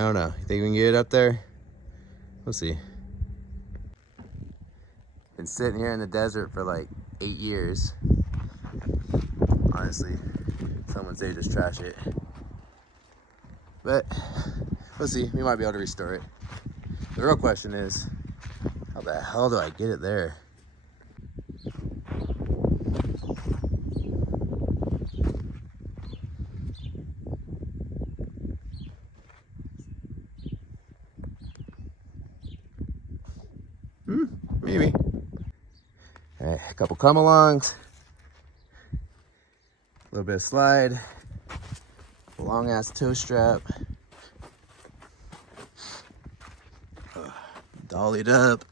don't know. You think we can get it up there? We'll see. Been sitting here in the desert for like 8 years. Honestly, some would say just trash it. But we'll see. We might be able to restore it. The real question is, how the hell do I get it there? Maybe. All right, a couple come-alongs. A little bit of slide. Long-ass toe strap. Dollied up.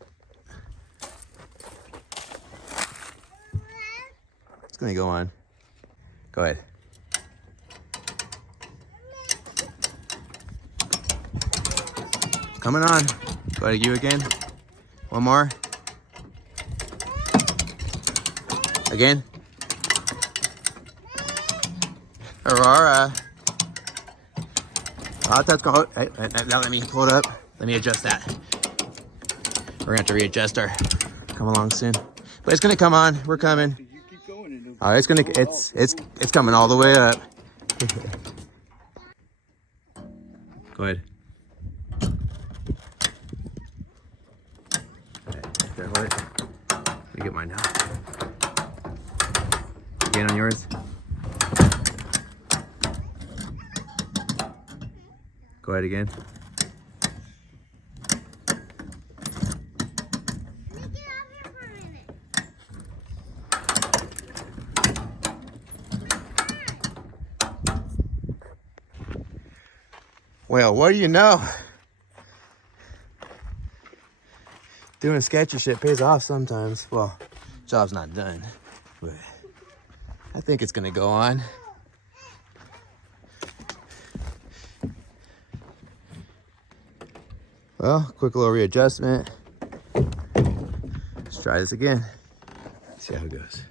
It's gonna go on. Go ahead. Coming on. Go ahead, you again. One more. Again. Aurora. Oh, that's going. Hey, now let me pull it up. Let me adjust that. We're gonna have to readjust our come along soon. But it's gonna come on. We're coming. Oh, it's gonna. It's coming all the way up. Go ahead. There, hold it. Let me get mine now. Again on yours. Go ahead again. Well, what do you know? Doing sketchy shit pays off sometimes. Well, job's not done, but I think it's gonna go on. Well, quick little readjustment. Let's try this again. See how it goes.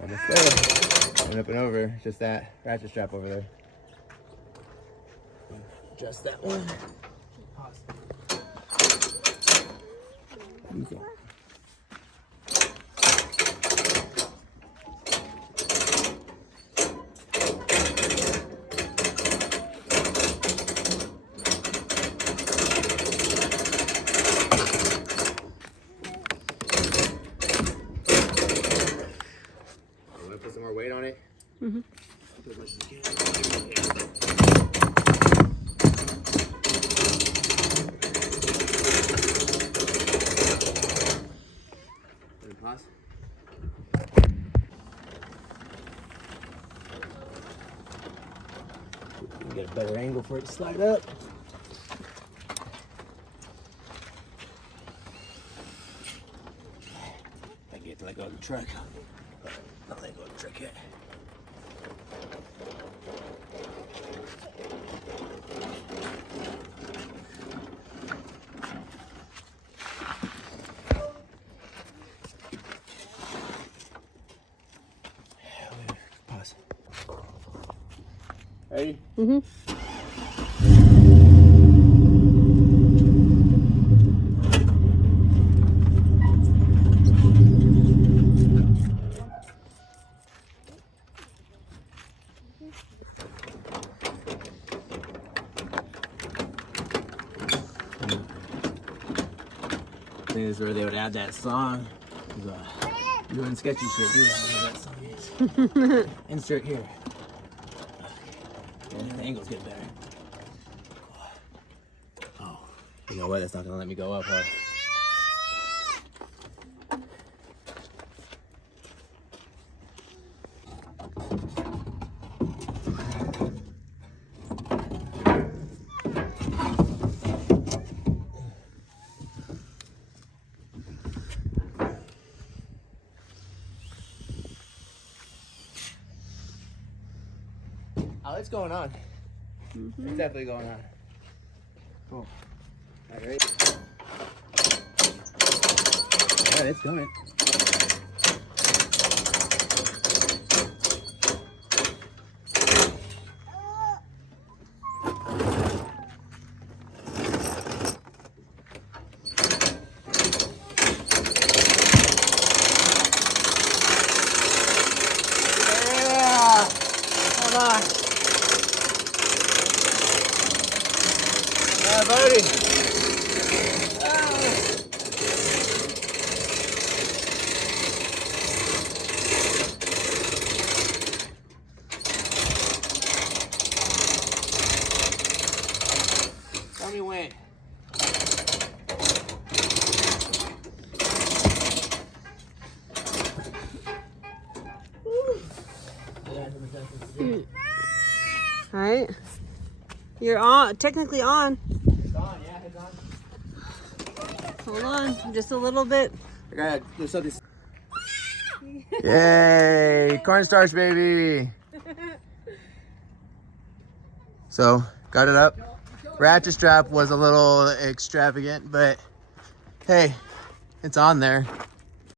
Almost there. Went up and over. Just that ratchet strap over there. Just that one. Okay. Put some more weight on it. Mm-hmm. Pause. Get a better angle for it to slide up. I get to let go of the truck. Not let go of the truck yet. Pause. Ready? Mm-hmm. I think this is where they would add that song. Doing sketchy shit, dude. I know that song is. Insert here. Yeah, the angle's getting better. Oh, you know what? That's not gonna let me go up, huh? it's going on. It's definitely going on. Cool. All right. Yeah, it's going. Yeah, buddy. Tell me when. All right. You're on. Technically on. It's on, yeah, it's on. Hold on, just a little bit. I gotta do something. Yay! Cornstarch, baby! So, got it up. Ratchet strap was a little extravagant, but hey, it's on there.